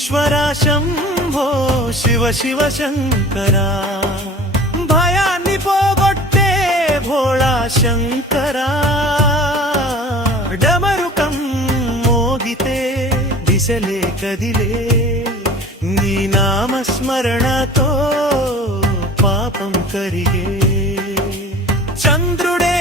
ఈశ్వరా శంభో శివ శివ శంకరా, భయాన్ని పోగొట్టే భోళా శంకరా, డమరుకం మోగితే దిశలే కదిలే, నీ నామస్మరణతో పాపం కరిగే, చంద్రుడే